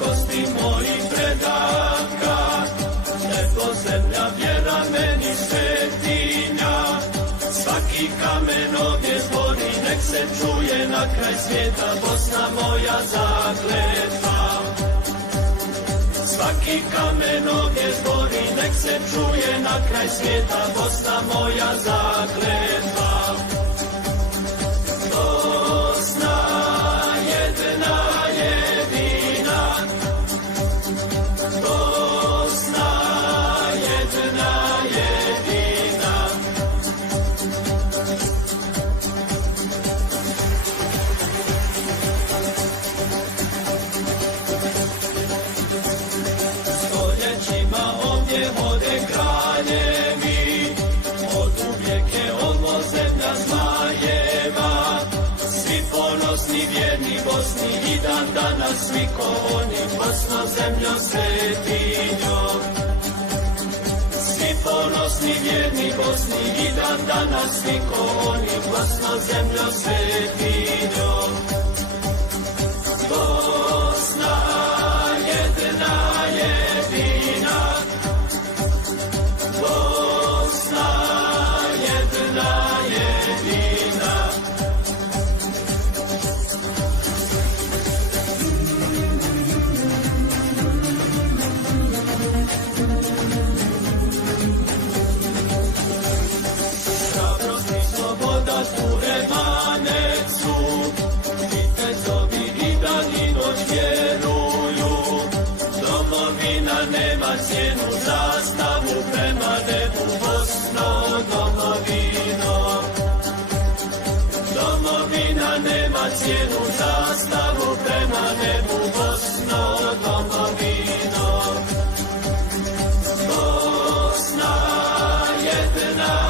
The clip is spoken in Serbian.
Kosti mojih predaka, nebo zemlja vjera meni svetinja. Svaki kamen ovdje zbori, nek se čuje na kraj svijeta, Bosna moja zakletva. Svaki kamen ovdje zbori, nek se čuje na kraj svijeta, Bosna moja zakletva. Bosna jedna jedina, Bosna jedna jedina. Stoljećima ovdje vode kraljevi, od uvijek je ovo zemlja zmajeva. Svi ponosni, vjerni Bosni, i dan danas svi ko oni, Bosno zemljo svetinjom. Svi ponosni, vjerni Bosni, i dan danas svi ko oni, Bosno zemljo svetinjom. Bosna jedna jedina, Bosna jedna jedina. Sloboda tu emanet su, vitezovi i dan i noć vjeruju. Domovina nema cijenu, zastavu prema nebu, Bosno domovino. Domovina nema cijenu, zastavu prema nebu, Bosno domovino. Bosna jedna